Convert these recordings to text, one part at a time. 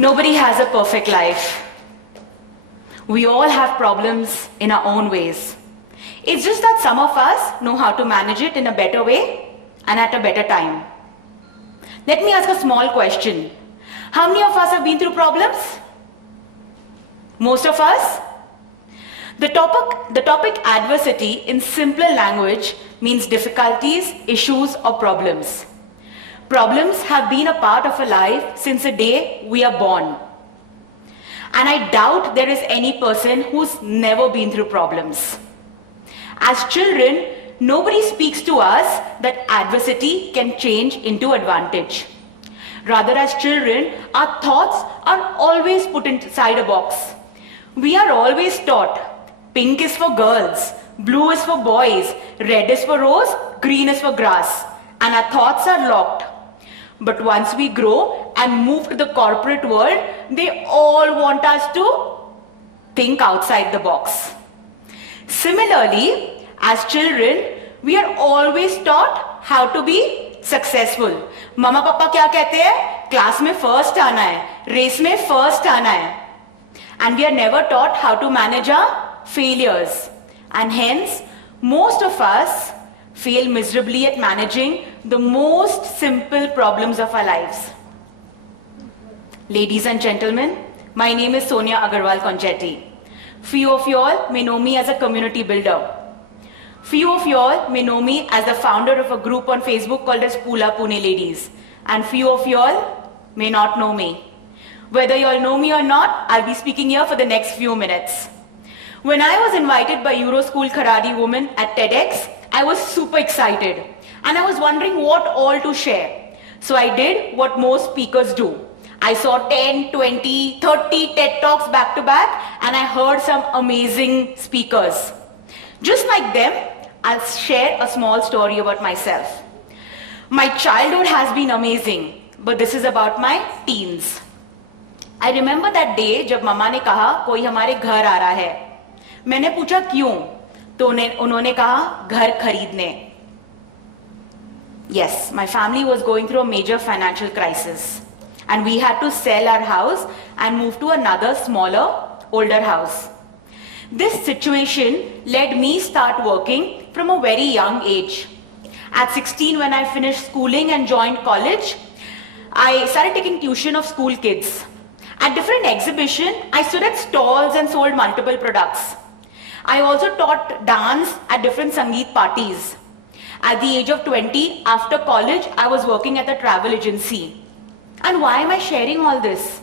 Nobody has a perfect life. We all have problems in our own ways. It's just that some of us know how to manage it in a better way and at a better time. Let me ask a small question. How many of us have been through problems? Most of us? The topic adversity in simpler language means difficulties, issues, or problems. Problems have been a part of our life since the day we are born. And I doubt there is any person who's never been through problems. As children, nobody speaks to us that adversity can change into advantage. Rather, as children, our thoughts are always put inside a box. We are always taught pink is for girls, blue is for boys, red is for rose, green is for grass, and our thoughts are locked. But once we grow and move to the corporate world, they all want us to think outside the box. Similarly, as children, we are always taught how to be successful. Mama papa क्या कहते हैं? Class में first आना है, race में first आना है. And we are never taught how to manage our failures. And hence, most of us fail miserably at managing the most simple problems of our lives. Ladies and gentlemen, my name is Sonia Konjeti. Few of y'all may know me as a community builder. Few of y'all may know me as the founder of a group on Facebook called as Pula Pune Ladies. And few of y'all may not know me. Whether y'all know me or not, I'll be speaking here for the next few minutes. When I was invited by TEDxEuroSchoolKharadiWomen at TEDx, I was super excited. And I was wondering what all to share. So I did what most speakers do. I saw 10, 20, 30 TED Talks back to back, and I heard some amazing speakers. Just like them, I'll share a small story about myself. My childhood has been amazing, but this is about my teens. I remember that day जब मम्मा ने कहा कोई हमारे घर आ रहा है. मैंने पूछा क्यों? तो उन्होंने कहा घर खरीदने. Yes, my family was going through a major financial crisis, and we had to sell our house and move to another smaller, older house. This situation led me start working from a very young age. At 16, when I finished schooling and joined college, I started taking tuition of school kids. At different exhibitions, I stood at stalls and sold multiple products. I also taught dance at different Sangeet parties. At the age of 20, after college, I was working at a travel agency. And why am I sharing all this?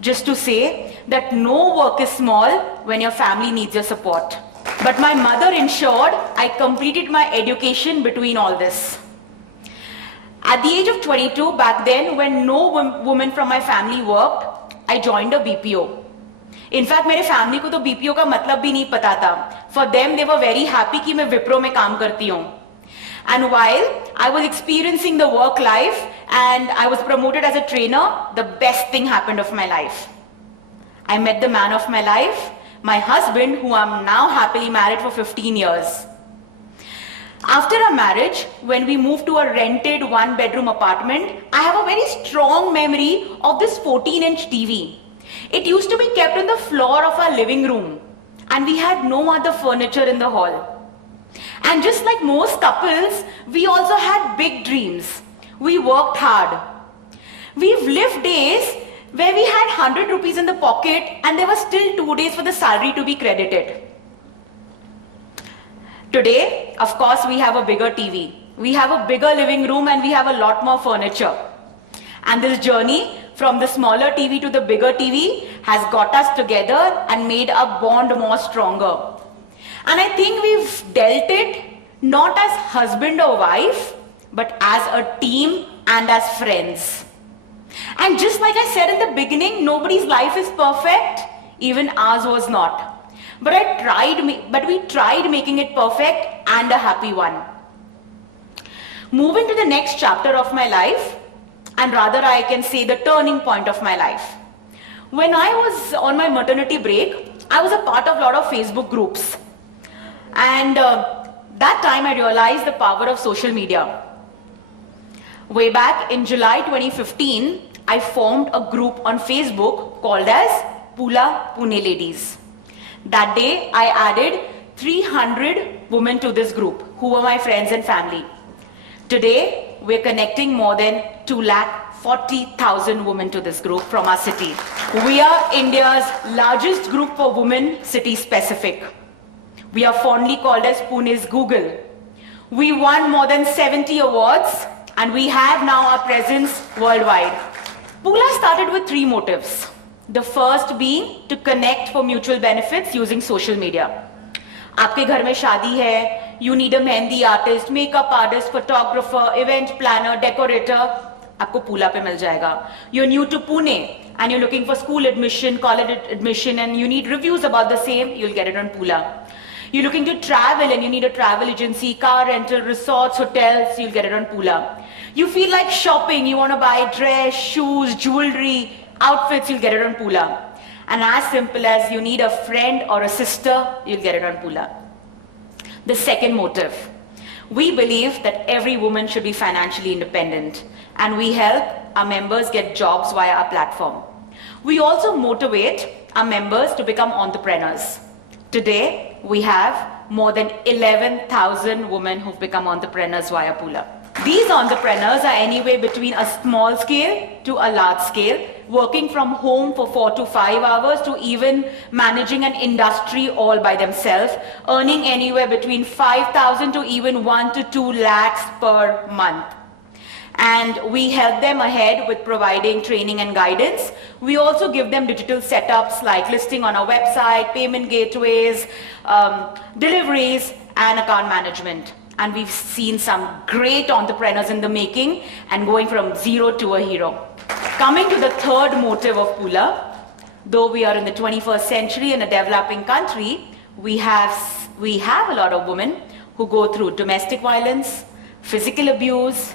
Just to say that no work is small when your family needs your support. But my mother ensured I completed my education between all this. At the age of 22, back then, when no woman from my family worked, I joined a BPO. In fact, मेरे family को तो BPO का मतलब भी नहीं पता था. For them, they were very happy कि मैं Wipro में काम करती हूँ. And while I was experiencing the work life and I was promoted as a trainer, the best thing happened of my life. I met the man of my life, my husband, who I'm now happily married for 15 years. After our marriage, when we moved to a rented one-bedroom apartment, I have a very strong memory of this 14-inch TV. It used to be kept on the floor of our living room, and we had no other furniture in the hall. And just like most couples, we also had big dreams. We worked hard. We've lived days where we had 100 rupees in the pocket and there were still 2 days for the salary to be credited. Today, of course, we have a bigger TV. We have a bigger living room and we have a lot more furniture. And this journey from the smaller TV to the bigger TV has got us together and made our bond more stronger. And I think we've dealt it not as husband or wife, but as a team and as friends. And just like I said in the beginning, nobody's life is perfect, even ours was not. But we tried making it perfect and a happy one. Moving to the next chapter of my life, and rather I can say the turning point of my life. When I was on my maternity break, I was a part of a lot of Facebook groups. And that time I realized the power of social media. Way back in July 2015, I formed a group on Facebook called as Pula Pune Ladies. That day, I added 300 women to this group who were my friends and family. Today, we're connecting more than 240,000 women to this group from our city. We are India's largest group for women city specific. We are fondly called as Pune's Google. We won more than 70 awards and we have now our presence worldwide. Pula started with 3 motives. The first being to connect for mutual benefits using social media. आपके घर में शादी है, you need a mehndi artist, makeup artist, photographer, event planner, decorator, आपको Pula पे मिल जाएगा. You're new to Pune and you're looking for school admission, college admission and you need reviews about the same, you'll get it on Pula. You're looking to travel and you need a travel agency, car rental, resorts, hotels, you'll get it on Pula. You feel like shopping, you want to buy dress, shoes, jewelry, outfits, you'll get it on Pula. And as simple as you need a friend or a sister, you'll get it on Pula. The second motive, we believe that every woman should be financially independent and we help our members get jobs via our platform. We also motivate our members to become entrepreneurs. Today, we have more than 11,000 women who've become entrepreneurs via Pula. These entrepreneurs are anywhere between a small scale to a large scale, working from home for 4 to 5 hours to even managing an industry all by themselves, earning anywhere between 5,000 to even 1 to 2 lakhs per month. And we help them ahead with providing training and guidance. We also give them digital setups like listing on our website, payment gateways, deliveries, and account management. And we've seen some great entrepreneurs in the making and going from zero to a hero. Coming to the third motive of Pula, though we are in the 21st century in a developing country, we have a lot of women who go through domestic violence, physical abuse,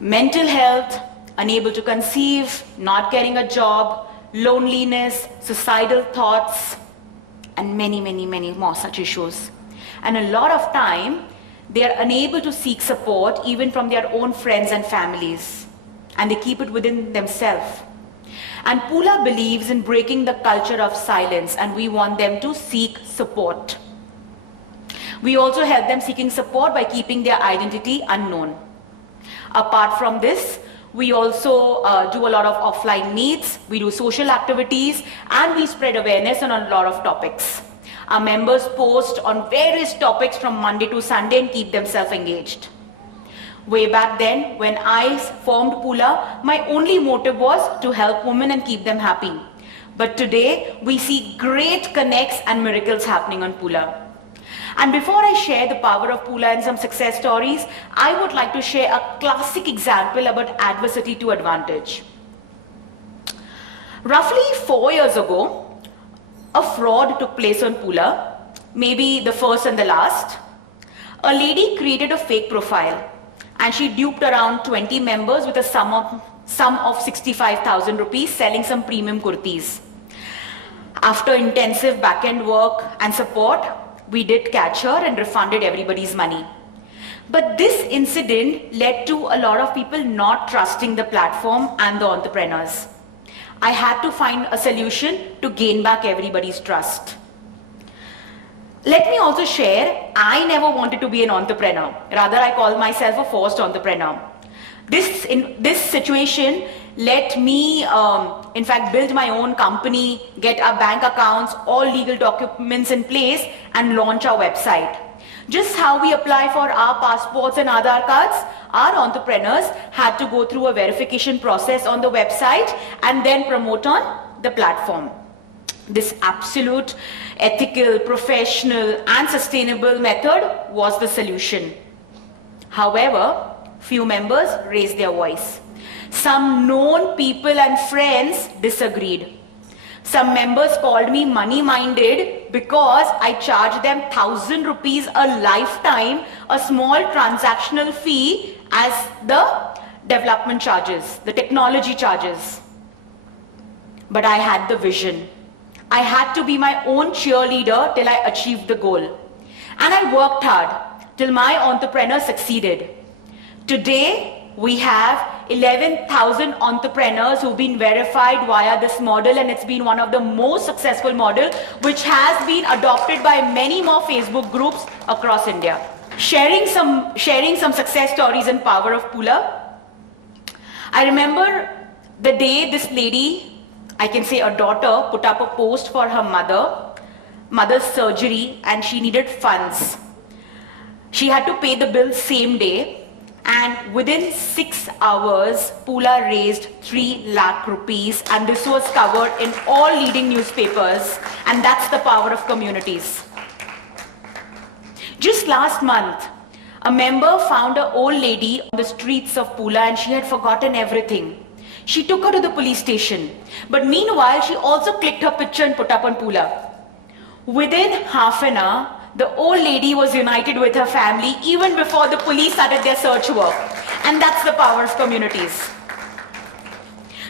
mental health, unable to conceive, not getting a job, loneliness, suicidal thoughts, and many, many, many more such issues. And a lot of time, they are unable to seek support even from their own friends and families. And they keep it within themselves. And Pula believes in breaking the culture of silence and we want them to seek support. We also help them seeking support by keeping their identity unknown. Apart from this, we also do a lot of offline meets, we do social activities, and we spread awareness on a lot of topics. Our members post on various topics from Monday to Sunday and keep themselves engaged. Way back then, when I formed Pula, my only motive was to help women and keep them happy. But today, we see great connects and miracles happening on Pula. And before I share the power of Pula and some success stories, I would like to share a classic example about adversity to advantage. Roughly 4 years ago, a fraud took place on Pula, maybe the first and the last. A lady created a fake profile and she duped around 20 members with a sum of 65,000 rupees selling some premium kurtis. After intensive back-end work and support, we did catch her and refunded everybody's money. But this incident led to a lot of people not trusting the platform and the entrepreneurs. I had to find a solution to gain back everybody's trust. Let me also share, I never wanted to be an entrepreneur. Rather, I call myself a forced entrepreneur. This situation let me, in fact, build my own company, get our bank accounts, all legal documents in place, and launch our website. Just how we apply for our passports and Aadhaar cards, our entrepreneurs had to go through a verification process on the website and then promote on the platform. This absolute, ethical, professional, and sustainable method was the solution. However, few members raised their voice. Some known people and friends disagreed. Some members called me money-minded because I charged them 1,000 rupees a lifetime, a small transactional fee as the development charges, the technology charges. But I had the vision. I had to be my own cheerleader till I achieved the goal. And I worked hard till my entrepreneur succeeded. Today, we have 11,000 entrepreneurs who've been verified via this model, and it's been one of the most successful model which has been adopted by many more Facebook groups across India. Sharing some success stories and power of Pula. I remember the day this lady, I can say a daughter, put up a post for her mother's surgery, and she needed funds. She had to pay the bill same day, and within 6 hours, Pula raised 3 lakh rupees, and this was covered in all leading newspapers, and that's the power of communities. Just last month, a member found an old lady on the streets of Pula, and she had forgotten everything. She took her to the police station, but meanwhile, she also clicked her picture and put up on Pula. Within half an hour, the old lady was united with her family even before the police started their search work. And that's the power of communities.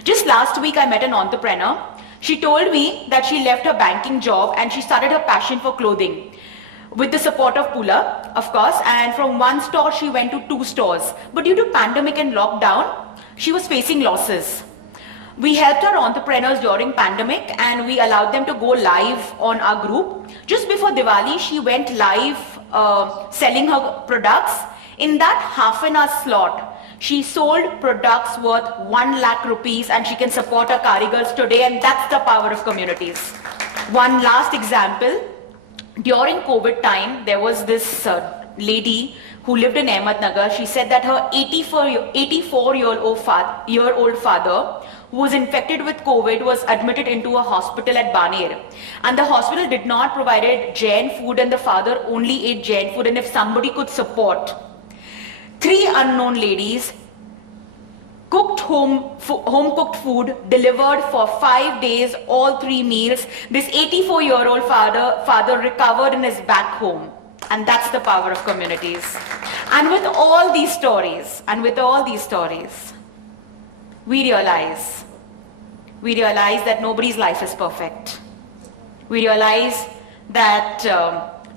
Just last week, I met an entrepreneur. She told me that she left her banking job and she started her passion for clothing. With the support of Pula, of course, and from one store, she went to 2 stores. But due to pandemic and lockdown, she was facing losses. We helped our entrepreneurs during pandemic, and we allowed them to go live on our group. Just before Diwali, she went live selling her products. In that half an hour slot, she sold products worth 1 lakh rupees, and she can support her karigars today, and that's the power of communities. One last example. During COVID time, there was this lady who lived in Ahmednagar. She said that her 84-year-old father, who was infected with COVID, was admitted into a hospital at Baner. And the hospital did not provide Jain food, and the father only ate Jain food, and if somebody could support. 3 unknown ladies cooked home-cooked food, delivered for 5 days, all 3 meals. This 84-year-old father recovered and is back home. And that's the power of communities. And with all these stories, we realize that nobody's life is perfect. We realize that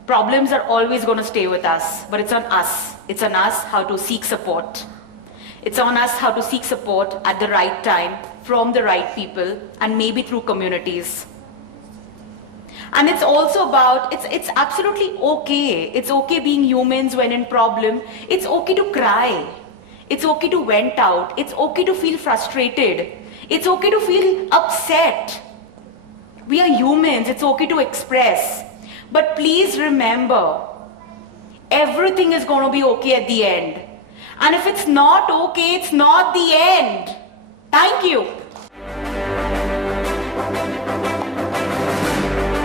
problems are always going to stay with us, but it's on us. It's on us how to seek support. It's on us how to seek support at the right time, from the right people, and maybe through communities. And it's also about, it's absolutely okay. It's okay being humans when in problem. It's okay to cry. It's okay to vent out. It's okay to feel frustrated. It's okay to feel upset. We are humans. It's okay to express. But please remember, everything is going to be okay at the end. And if it's not okay, it's not the end. Thank you.